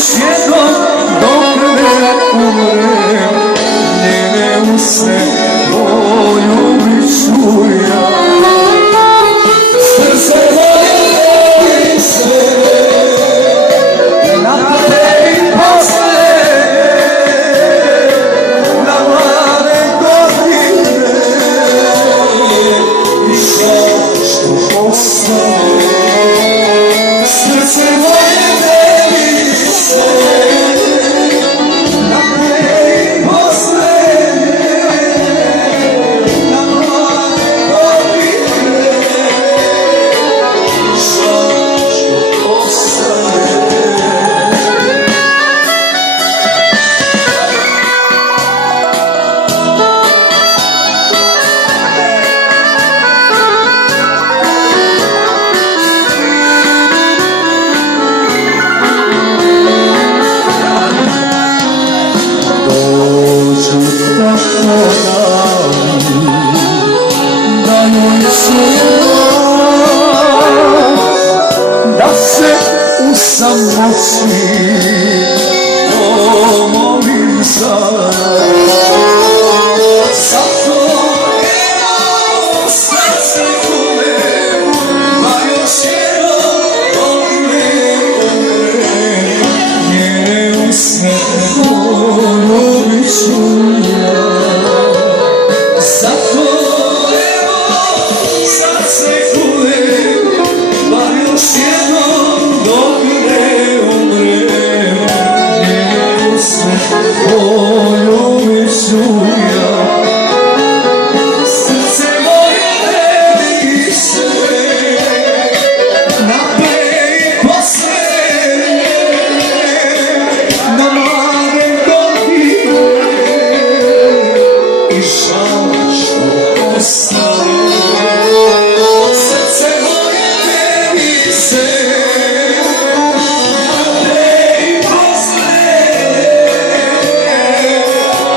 još jednom dok ne umrem, njene usne poljubit ću ja. Srce moje voli sve, na prvi posle, na mlade godine i sve što ostane. Srce moje voli sve, na prvi posle, na mlade godine i sve što ostane. Da se u samoći pomolim za zato evo srce kume, pa još jednom dok ne umrem, njene usne poljubit ću ja. Zato srce kume, pa još jednom dok ne umrem, njene usne poljubit ću ja. Srce moje veli sve, na pre i posle, na mlade godine i žal što ostane. Srce moje veli sve, na pre i posle,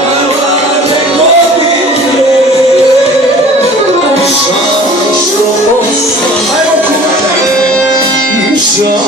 na mlade godine i žal što ostane. I žal